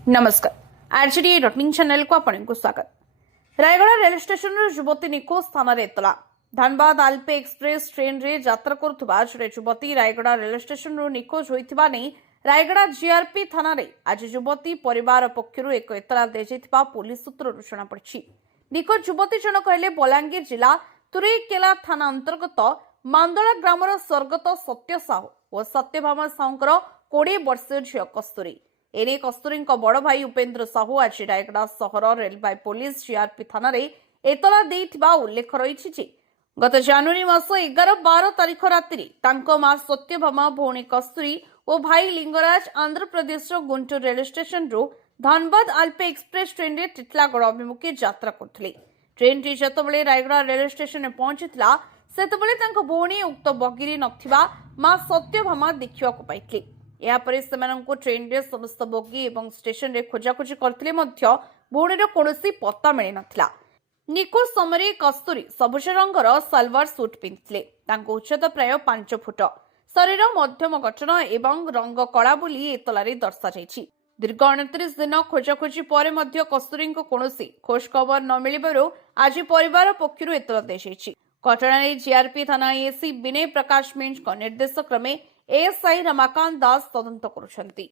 नमस्कार RJD रटनिंग channel को आपको स्वागत। रायगड़ा रेल स्टेशन युवती निखोज स्थान एतला धनबाद आलपे एक्सप्रेस ट्रेन रे यात्रा करुवा जड़े युवती रायगड़ा रेल स्टेशन निखोज होता नहीं रायगड़ा जीआरपी थाना रे आज युवती परिवार पक्षर एक एतला दिया पुलिस सूत्र जनापड़ी। निखोज युवती जनक हेले बलांगीर जिला तुरईकेला थाना अंतर्गत मांदला ग्रामर स्वर्गत सत्य साहू और सत्यभामा साहूंकर 20 वर्षीय झील कस्तूरी। एने कस्तूरी बड़ भाई उपेन्द्र साहू आज रायगड़ा सहर रेलवे पुलिस जीआरपी थाना रे एतला देइथिबा उल्लेख रही। गत जनवरी मास 11-12 तारीख राति मां सत्यभामा भौणी कस्तूरी और भाई लिंगराज आंध्र प्रदेश गुंटूर रेल स्टेशन रु धनबाद आलपे एक्सप्रेस ट्रेन रे टिटलागड़ अभिमुखे यात्रा करथिले। ट्रेन टी जतबेले रायगड़ा रेल स्टेशन में पहुंचीला सेतबेले तांको भौणी उक्त बगिरे नथिबा मां सत्यभामा देखिबा को पाइथिले। यापरे सेमानंको ट्रेन रे समस्त बोगी एवं स्टेशन रे खोजाखोजी करथिले मध्य भौणीर कोनोसी पत्ता मिली नथिला। निखोज समय कस्तूरी सबुज रंगर सलवार सूट पिंधिथिले। तांको उच्चता प्राय 5 फुट, शरीर मध्यम गठन एवं रंग कला बोली एतलारे दर्शा जायछि। दीर्घ 29 दिन खोजाखोजी पर मध्य कस्तूरी कोनोसी खोज खबर न मिलिबारु आज परिवार पक्षरु एतला दियाଯାଇଛି। घटना रे जीआरपी थाना एसी विनय प्रकाश मिंज निर्देश क्रमे एएसआई रमाकांत दास तदंत करुछंती।